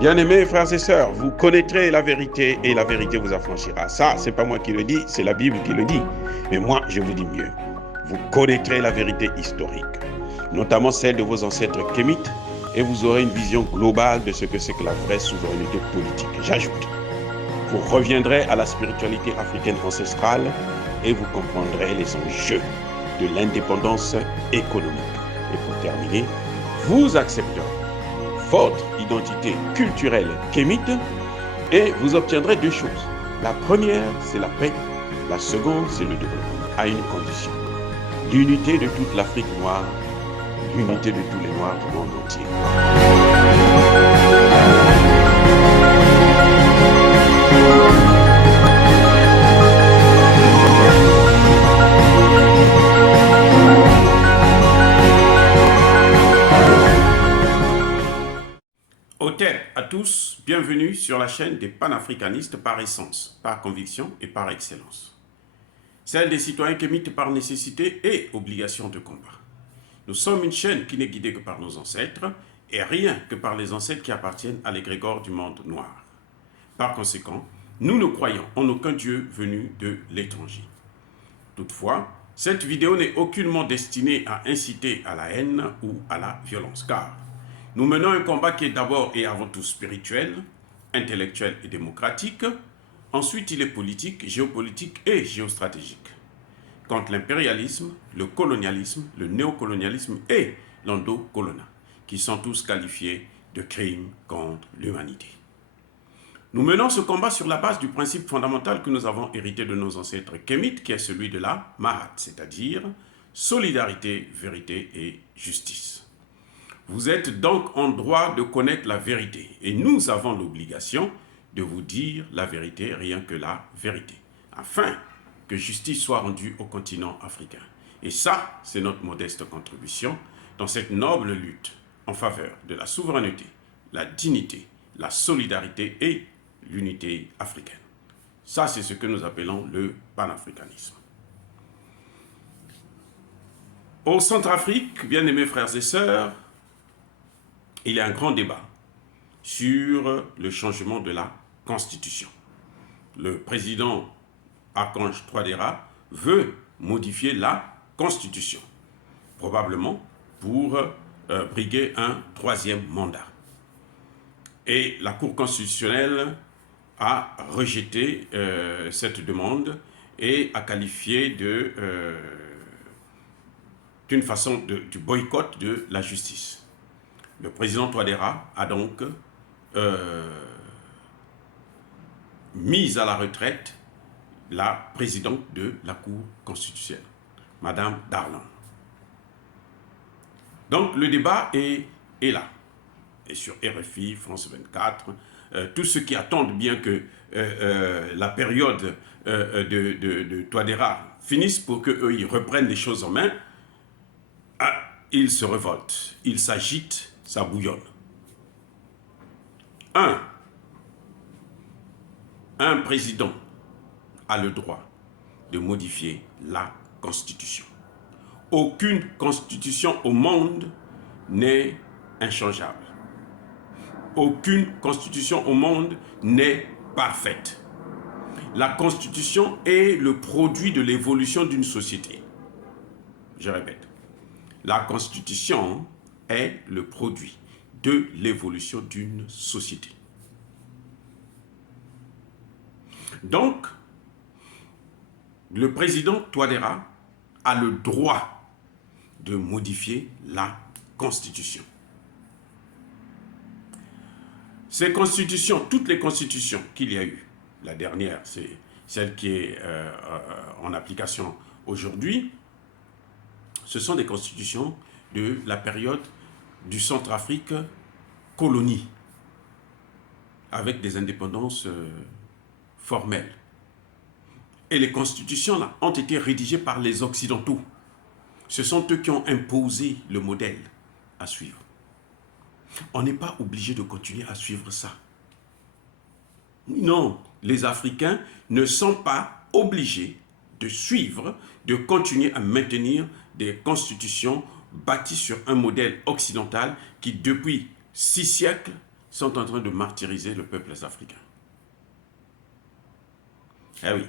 Bien-aimés frères et sœurs, vous connaîtrez la vérité et la vérité vous affranchira. Ça, c'est pas moi qui le dis, c'est la Bible qui le dit. Mais moi, je vous dis mieux. Vous connaîtrez la vérité historique, notamment celle de vos ancêtres kémites, et vous aurez une vision globale de ce que c'est que la vraie souveraineté politique. J'ajoute, vous reviendrez à la spiritualité africaine ancestrale et vous comprendrez les enjeux de l'indépendance économique. Et pour terminer, vous accepterez votre identité culturelle kémite et vous obtiendrez deux choses. La première, c'est la paix. La seconde, c'est le développement, à une condition. L'unité de toute l'Afrique noire, l'unité de tous les Noirs du monde entier. À tous, bienvenue sur la chaîne des panafricanistes par essence, par conviction et par excellence. Celle des citoyens kémites par nécessité et obligation de combat. Nous sommes une chaîne qui n'est guidée que par nos ancêtres et rien que par les ancêtres qui appartiennent à l'égrégore du monde noir. Par conséquent, nous ne croyons en aucun Dieu venu de l'étranger. Toutefois, cette vidéo n'est aucunement destinée à inciter à la haine ou à la violence, car nous menons un combat qui est d'abord et avant tout spirituel, intellectuel et démocratique. Ensuite, il est politique, géopolitique et géostratégique. Contre l'impérialisme, le colonialisme, le néocolonialisme et l'endocolonat, qui sont tous qualifiés de crimes contre l'humanité. Nous menons ce combat sur la base du principe fondamental que nous avons hérité de nos ancêtres kémites, qui est celui de la Mahat, c'est-à-dire solidarité, vérité et justice. Vous êtes donc en droit de connaître la vérité et nous avons l'obligation de vous dire la vérité, rien que la vérité, afin que justice soit rendue au continent africain. Et ça, c'est notre modeste contribution dans cette noble lutte en faveur de la souveraineté, la dignité, la solidarité et l'unité africaine. Ça, c'est ce que nous appelons le panafricanisme. Au Centrafrique, bien-aimés frères et sœurs, il y a un grand débat sur le changement de la Constitution. Le président Archange Touadéra veut modifier la Constitution, probablement pour briguer un troisième mandat. Et la Cour constitutionnelle a rejeté cette demande et a qualifié d'une façon du boycott de la justice. Le président Touadéra a donc mis à la retraite la présidente de la Cour constitutionnelle, Madame Darlan. Donc le débat est là. Et sur RFI, France 24, tous ceux qui attendent bien que la période de Touadéra finisse pour qu'eux ils reprennent les choses en main, ils se révoltent, ils s'agitent, ça bouillonne. Un président a le droit de modifier la Constitution. Aucune constitution au monde n'est inchangeable. Aucune constitution au monde n'est parfaite. La Constitution est le produit de l'évolution d'une société. Je répète, la Constitution est le produit de l'évolution d'une société. Donc, le président Touadéra a le droit de modifier la Constitution. Ces constitutions, toutes les constitutions qu'il y a eu, la dernière, c'est celle qui est en application aujourd'hui, ce sont des constitutions de la période du Centrafrique colonie, avec des indépendances formelles. Et les constitutions là, ont été rédigées par les Occidentaux. Ce sont eux qui ont imposé le modèle à suivre. On n'est pas obligé de continuer à suivre ça. Non, les Africains ne sont pas obligés de suivre, de continuer à maintenir des constitutions bâties sur un modèle occidental qui, depuis 6 siècles, sont en train de martyriser le peuple africain. Eh oui.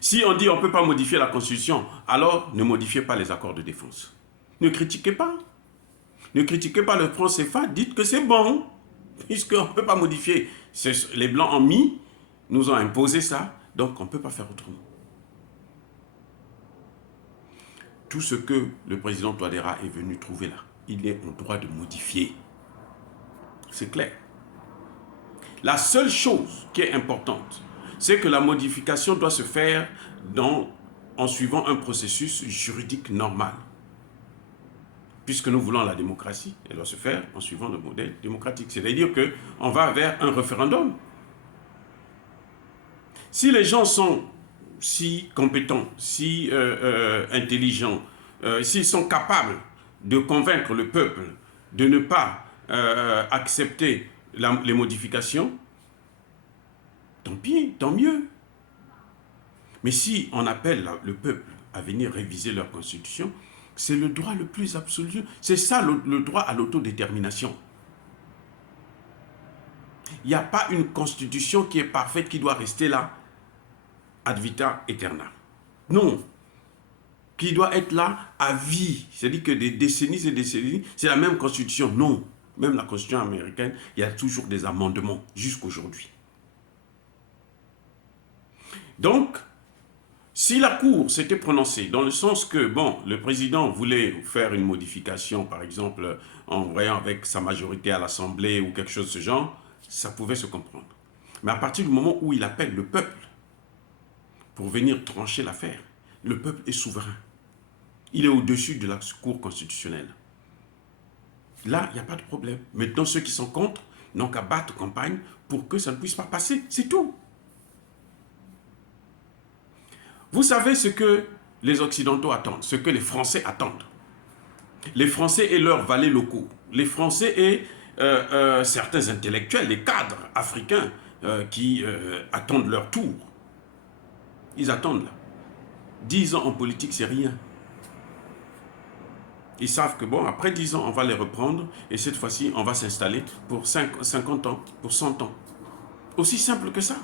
Si on dit on ne peut pas modifier la Constitution, alors ne modifiez pas les accords de défense. Ne critiquez pas. Ne critiquez pas le franc CFA, dites que c'est bon. Puisqu'on ne peut pas modifier. Les Blancs ont mis, nous ont imposé ça, donc on ne peut pas faire autrement. Tout ce que le président Touadéra est venu trouver là, il est en droit de modifier. C'est clair. La seule chose qui est importante, c'est que la modification doit se faire en suivant un processus juridique normal. Puisque nous voulons la démocratie, elle doit se faire en suivant le modèle démocratique. C'est-à-dire qu'on va vers un référendum. Si les gens sont si compétents, si intelligents, s'ils sont capables de convaincre le peuple de ne pas accepter les modifications, tant pis, tant mieux. Mais si on appelle le peuple à venir réviser leur constitution, c'est le droit le plus absolu. C'est ça le droit à l'autodétermination. Il n'y a pas une constitution qui est parfaite, qui doit rester là, ad vitam aeternam. Non. Qui doit être là à vie. C'est-à-dire que des décennies et des décennies, c'est la même constitution. Non. Même la constitution américaine, il y a toujours des amendements jusqu'aujourd'hui. Donc, si la Cour s'était prononcée dans le sens que, bon, le président voulait faire une modification, par exemple, en voyant avec sa majorité à l'Assemblée ou quelque chose de ce genre, ça pouvait se comprendre. Mais à partir du moment où il appelle le peuple pour venir trancher l'affaire, le peuple est souverain. Il est au-dessus de la Cour constitutionnelle. Là, il n'y a pas de problème. Maintenant, ceux qui sont contre n'ont qu'à battre campagne pour que ça ne puisse pas passer. C'est tout. Vous savez ce que les Occidentaux attendent, ce que les Français attendent. Les Français et leurs valets locaux, les Français et certains intellectuels, les cadres africains qui attendent leur tour. Ils attendent là. 10 ans en politique, c'est rien. Ils savent que bon, après 10 ans, on va les reprendre et cette fois-ci, on va s'installer pour 50 ans, pour 100 ans. Aussi simple que ça.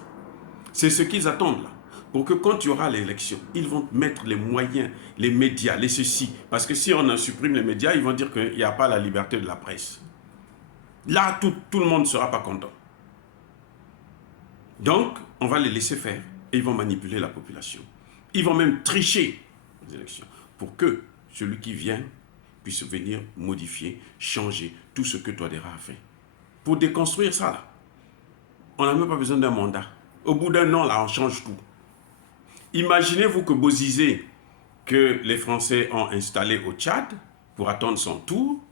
C'est ce qu'ils attendent là. Pour que quand il y aura l'élection, ils vont mettre les moyens, les médias, les ceci. Parce que si on supprime les médias, ils vont dire qu'il n'y a pas la liberté de la presse. Là, tout le monde ne sera pas content. Donc, on va les laisser faire et ils vont manipuler la population. Ils vont même tricher les élections pour que celui qui vient puisse venir modifier, changer tout ce que Touadéra a fait. Pour déconstruire ça, là, on n'a même pas besoin d'un mandat. Au bout d'un an, là, on change tout. Imaginez-vous que Bozizé, que les Français ont installé au Tchad, pour attendre son tour,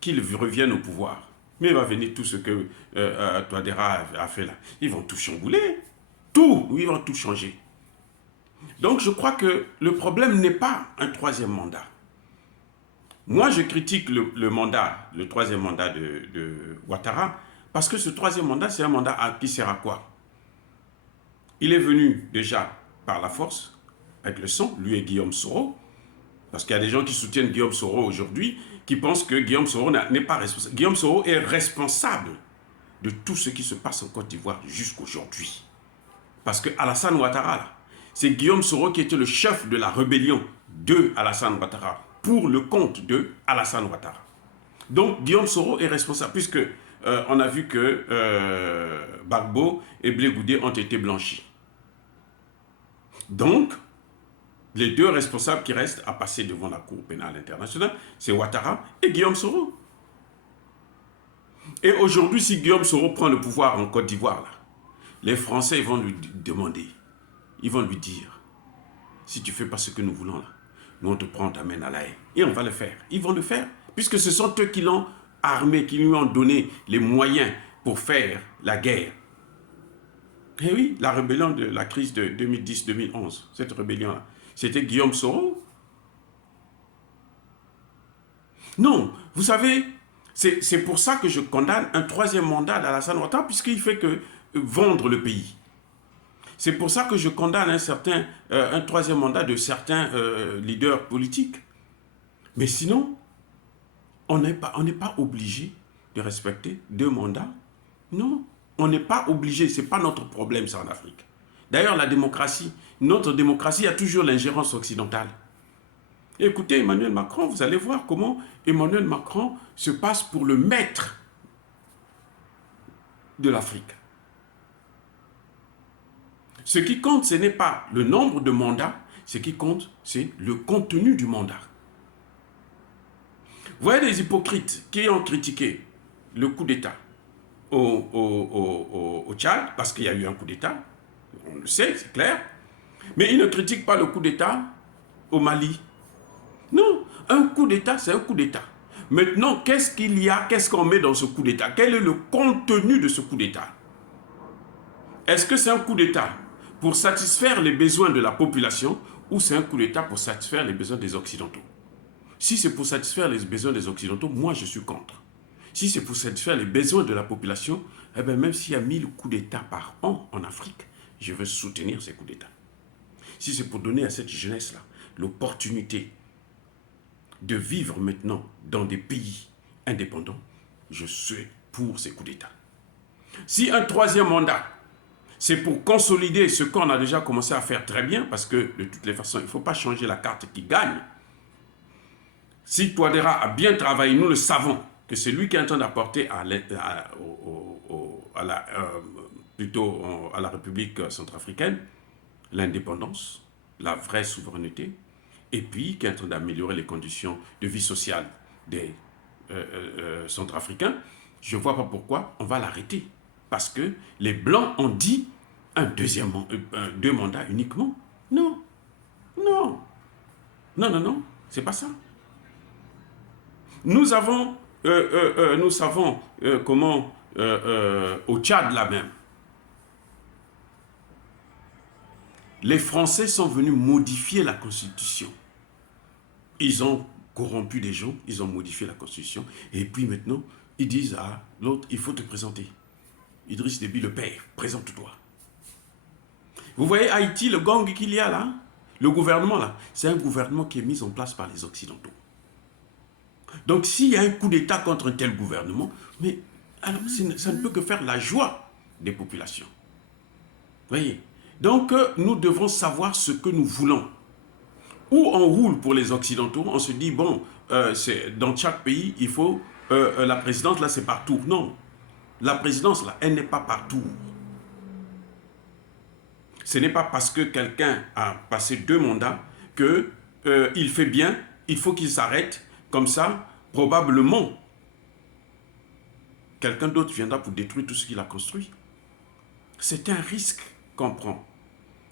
qu'il revienne au pouvoir. Mais il va venir tout ce que Touadéra a fait là. Ils vont tout chambouler. Tout, ils vont tout changer. Donc je crois que le problème n'est pas un troisième mandat. Moi, je critique le troisième mandat de Ouattara, parce que ce troisième mandat, c'est un mandat qui sert à quoi? Il est venu déjà par la force, avec le sang, lui et Guillaume Soro, parce qu'il y a des gens qui soutiennent Guillaume Soro aujourd'hui, qui pensent que Guillaume Soro n'est pas responsable. Guillaume Soro est responsable de tout ce qui se passe en Côte d'Ivoire jusqu'aujourd'hui. Parce que Alassane Ouattara, c'est Guillaume Soro qui était le chef de la rébellion de Alassane Ouattara, pour le compte de Alassane Ouattara. Donc Guillaume Soro est responsable, puisque on a vu que Gbagbo et Blé Goudé ont été blanchis. Donc, les deux responsables qui restent à passer devant la Cour pénale internationale, c'est Ouattara et Guillaume Soro. Et aujourd'hui, si Guillaume Soro prend le pouvoir en Côte d'Ivoire, les Français vont lui demander, ils vont lui dire, si tu ne fais pas ce que nous voulons là, nous on te prend, on t'amène à la haie. Et on va le faire. Ils vont le faire, puisque ce sont eux qui l'ont armé, qui lui ont donné les moyens pour faire la guerre. Et oui, la rébellion de la crise de 2010-2011, cette rébellion-là, c'était Guillaume Soro. Non, vous savez, c'est pour ça que je condamne un troisième mandat d'Alassane Ouattara, puisqu'il fait que vendre le pays. C'est pour ça que je condamne un troisième mandat de certains leaders politiques. Mais sinon, on n'est pas obligé de respecter 2 mandats? Non, on n'est pas obligé, ce n'est pas notre problème ça en Afrique. D'ailleurs, la démocratie, notre démocratie a toujours l'ingérence occidentale. Écoutez Emmanuel Macron, vous allez voir comment Emmanuel Macron se passe pour le maître de l'Afrique. Ce qui compte, ce n'est pas le nombre de mandats, ce qui compte, c'est le contenu du mandat. Vous voyez les hypocrites qui ont critiqué le coup d'État au Tchad, parce qu'il y a eu un coup d'État, on le sait, c'est clair, mais ils ne critiquent pas le coup d'État au Mali. Non, un coup d'État, c'est un coup d'État. Maintenant, qu'est-ce qu'il y a, qu'est-ce qu'on met dans ce coup d'État? Quel est le contenu de ce coup d'État? Est-ce que c'est un coup d'État pour satisfaire les besoins de la population ou c'est un coup d'État pour satisfaire les besoins des Occidentaux? Si c'est pour satisfaire les besoins des Occidentaux, moi je suis contre. Si c'est pour satisfaire les besoins de la population, eh bien, même s'il y a 1000 coups d'État par an en Afrique, je veux soutenir ces coups d'État. Si c'est pour donner à cette jeunesse-là l'opportunité de vivre maintenant dans des pays indépendants, je suis pour ces coups d'État. Si un 3e mandat, c'est pour consolider ce qu'on a déjà commencé à faire très bien, parce que de toutes les façons, il ne faut pas changer la carte qui gagne. Si Touadéra a bien travaillé, nous le savons, que c'est lui qui est en train d'apporter à la République centrafricaine l'indépendance, la vraie souveraineté, et puis qui est en train d'améliorer les conditions de vie sociale des Centrafricains, je ne vois pas pourquoi on va l'arrêter. Parce que les Blancs ont dit deux mandats uniquement. Non, non, non, non, non, c'est pas ça. Nous savons comment, au Tchad là même, les Français sont venus modifier la Constitution. Ils ont corrompu des gens, ils ont modifié la Constitution, et puis maintenant, ils disent à l'autre, il faut te présenter. Idriss Déby, le père, présente-toi. Vous voyez Haïti, le gang qu'il y a là, le gouvernement là, c'est un gouvernement qui est mis en place par les Occidentaux. Donc s'il y a un coup d'État contre un tel gouvernement, mais alors, ça ne peut que faire la joie des populations. Vous voyez? Donc nous devons savoir ce que nous voulons. Où on roule pour les Occidentaux, on se dit, bon, dans chaque pays, il faut, la présidence là c'est partout. Non, la présidence là, elle n'est pas partout. Ce n'est pas parce que quelqu'un a passé 2 mandats qu'il fait bien, il faut qu'il s'arrête. Comme ça, probablement, quelqu'un d'autre viendra pour détruire tout ce qu'il a construit. C'est un risque qu'on prend.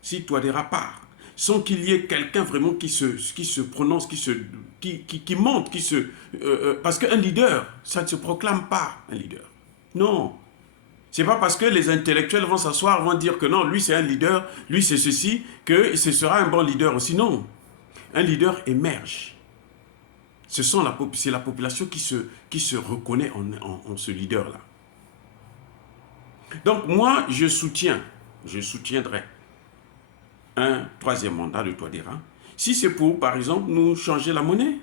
Si Touadéra part, sans qu'il y ait quelqu'un vraiment qui se prononce, qui monte, parce qu'un leader, ça ne se proclame pas un leader. Non. Ce n'est pas parce que les intellectuels vont s'asseoir, vont dire que non, lui c'est un leader, lui c'est ceci, que ce sera un bon leader aussi. Non. Un leader émerge. C'est la population qui se reconnaît en ce leader-là. Donc moi, je soutiendrai un 3e mandat de Touadéra, si c'est pour, par exemple, nous changer la monnaie,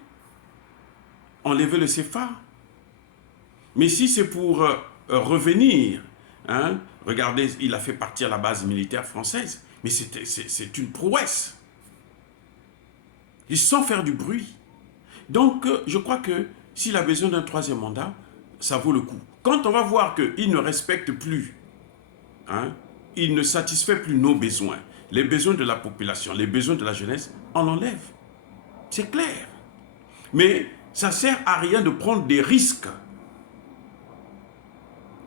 enlever le CFA. Mais si c'est pour revenir, hein, regardez, il a fait partir la base militaire française, mais c'est une prouesse. Et sans faire du bruit. Donc, je crois que s'il a besoin d'un 3e mandat, ça vaut le coup. Quand on va voir qu'il ne respecte plus, hein, il ne satisfait plus nos besoins, les besoins de la population, les besoins de la jeunesse, on l'enlève. C'est clair. Mais ça ne sert à rien de prendre des risques,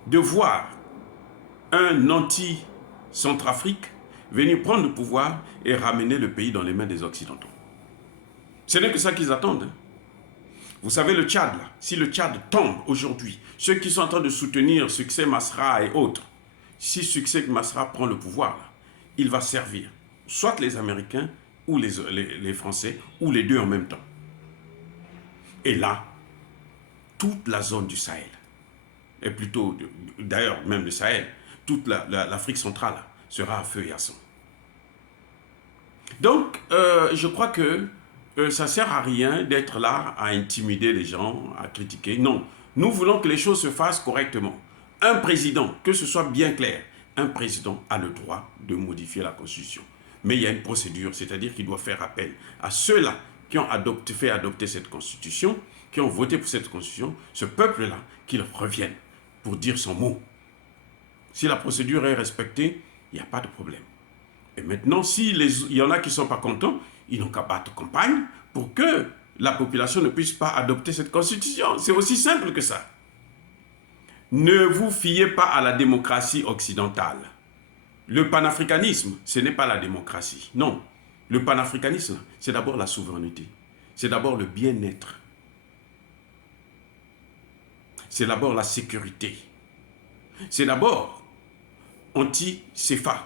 de voir un anti-Centrafrique venir prendre le pouvoir et ramener le pays dans les mains des Occidentaux. Ce n'est que ça qu'ils attendent. Hein. Vous savez, le Tchad, là, si le Tchad tombe aujourd'hui, ceux qui sont en train de soutenir Succès Masra et autres, si Succès Masra prend le pouvoir, là, il va servir soit les Américains ou les Français, ou les deux en même temps. Et là, toute la zone du Sahel, et plutôt, d'ailleurs même le Sahel, toute l'Afrique centrale sera à feu et à sang. Donc, je crois que ça ne sert à rien d'être là à intimider les gens, à critiquer. Non, nous voulons que les choses se fassent correctement. Un président, que ce soit bien clair, un président a le droit de modifier la Constitution. Mais il y a une procédure, c'est-à-dire qu'il doit faire appel à ceux-là qui ont fait adopter cette Constitution, qui ont voté pour cette Constitution, ce peuple-là, qu'il revienne pour dire son mot. Si la procédure est respectée, il n'y a pas de problème. Et maintenant, s'il y en a qui ne sont pas contents, ils n'ont qu'à battre campagne pour que la population ne puisse pas adopter cette Constitution. C'est aussi simple que ça. Ne vous fiez pas à la démocratie occidentale. Le panafricanisme, ce n'est pas la démocratie. Non. Le panafricanisme, c'est d'abord la souveraineté. C'est d'abord le bien-être. C'est d'abord la sécurité. C'est d'abord anti-CFA.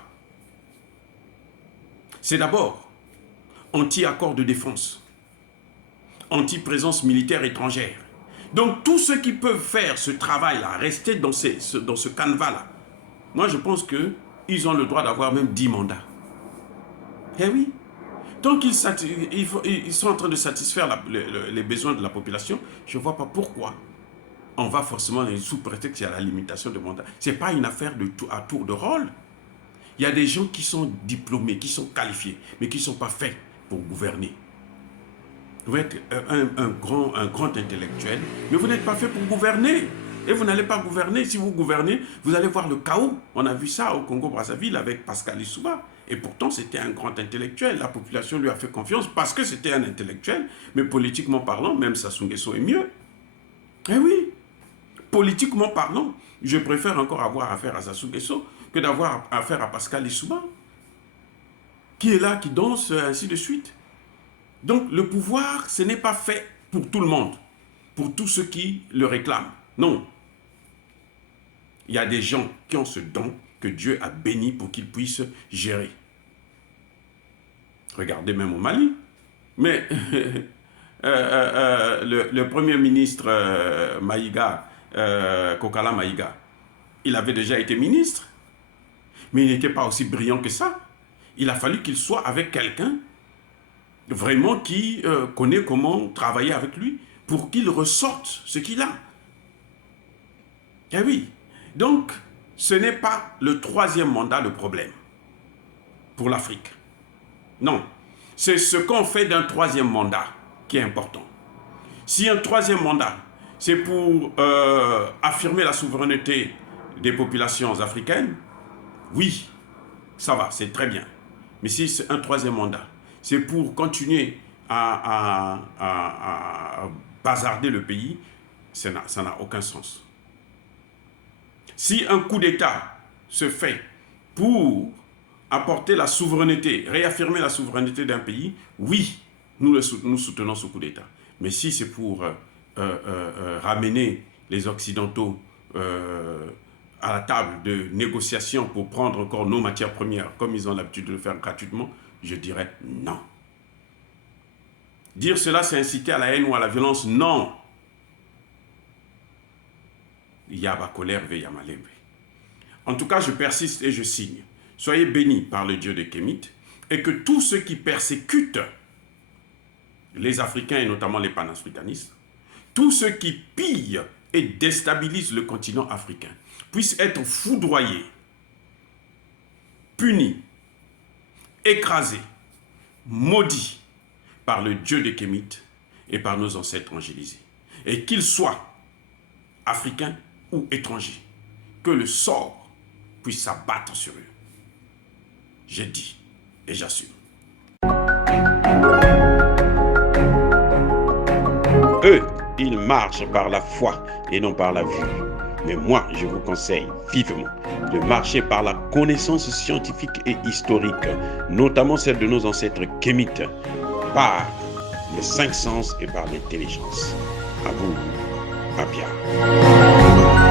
C'est d'abord anti-accord de défense, anti-présence militaire étrangère. Donc, tous ceux qui peuvent faire ce travail-là, rester dans ce canevas-là, moi, je pense qu'ils ont le droit d'avoir même 10 mandats. Eh oui. Tant qu'ils sont en train de satisfaire les besoins de la population, je ne vois pas pourquoi on va forcément, sous prétexte qu'il y a la limitation de mandats. Ce n'est pas une affaire à tour de rôle. Il y a des gens qui sont diplômés, qui sont qualifiés, mais qui ne sont pas faits pour gouverner. Vous êtes un grand intellectuel, mais vous n'êtes pas fait pour gouverner. Et vous n'allez pas gouverner. Si vous gouvernez, vous allez voir le chaos. On a vu ça au Congo-Brazzaville avec Pascal Lissouba. Et pourtant, c'était un grand intellectuel. La population lui a fait confiance parce que c'était un intellectuel. Mais politiquement parlant, même Sassou Nguesso est mieux. Eh oui. Politiquement parlant, je préfère encore avoir affaire à Sassou Nguesso que d'avoir affaire à Pascal Lissouba, qui est là, qui danse, ainsi de suite. Donc, le pouvoir, ce n'est pas fait pour tout le monde, pour tous ceux qui le réclament. Non. Il y a des gens qui ont ce don que Dieu a béni pour qu'ils puissent gérer. Regardez même au Mali. Mais le premier ministre Maïga, Kokala Maïga, il avait déjà été ministre. Mais il n'était pas aussi brillant que ça. Il a fallu qu'il soit avec quelqu'un vraiment qui connaît comment travailler avec lui pour qu'il ressorte ce qu'il a. Eh oui. Donc, ce n'est pas le troisième mandat le problème pour l'Afrique. Non. C'est ce qu'on fait d'un troisième mandat qui est important. Si un troisième mandat, c'est pour affirmer la souveraineté des populations africaines, oui, ça va, c'est très bien. Mais si c'est un troisième mandat, c'est pour continuer à bazarder le pays, ça n'a aucun sens. Si un coup d'État se fait pour apporter la souveraineté, réaffirmer la souveraineté d'un pays, oui, nous soutenons ce coup d'État. Mais si c'est pour ramener les Occidentaux à la table de négociation pour prendre encore nos matières premières, comme ils ont l'habitude de le faire gratuitement, je dirais non. Dire cela, c'est inciter à la haine ou à la violence, non. Yaba colère ve yamalembe. En tout cas, je persiste et je signe. Soyez bénis par le Dieu de Kémit, et que tous ceux qui persécutent les Africains et notamment les panafricanistes, tous ceux qui pillent et déstabilisent le continent africain, puissent être foudroyés, punis, écrasés, maudits par le Dieu de Kémit et par nos ancêtres angélisés. Et qu'ils soient africains ou étrangers, que le sort puisse s'abattre sur eux. J'ai dit et j'assume. Eux, ils marchent par la foi et non par la vue. Mais moi, je vous conseille vivement de marcher par la connaissance scientifique et historique, notamment celle de nos ancêtres kémites, par les 5 sens et par l'intelligence. À vous, Mapia.